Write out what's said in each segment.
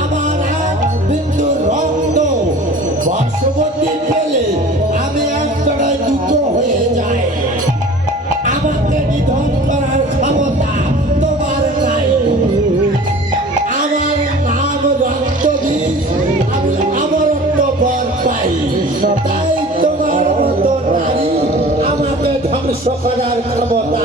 আমার এক বিন্দু রক্ত। বর্ষবতী পেলে আমি একজনায় দুটো হয়ে যাই। আমাকে নিধন করার ক্ষমতা তোমার নাই। আমার নাম আমি আমরত্ব পর পাই। তাই তোমার মতো নারী আমাকে ধ্বংস করার ক্ষমতা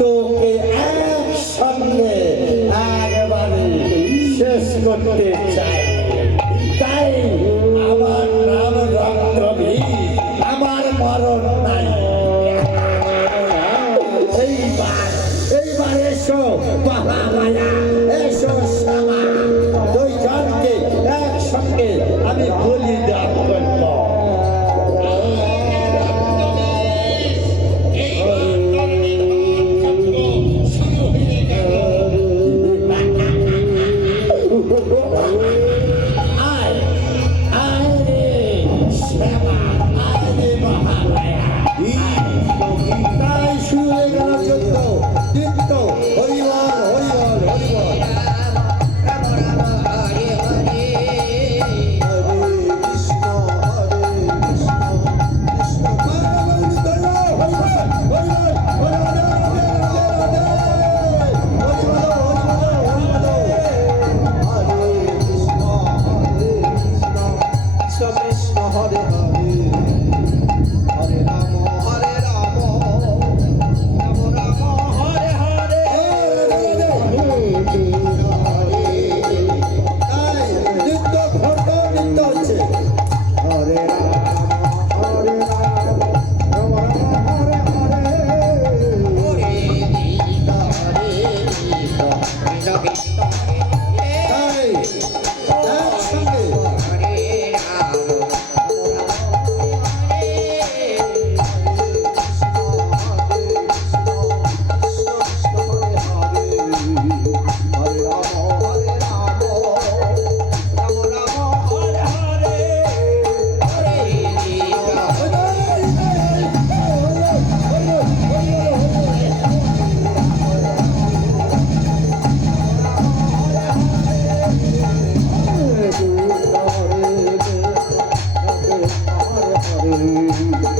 তোকে একসঙ্গে একবারে শেষ করতে চাই। তাই আমার নাম রক্তভী আমার মরণ いい Oh,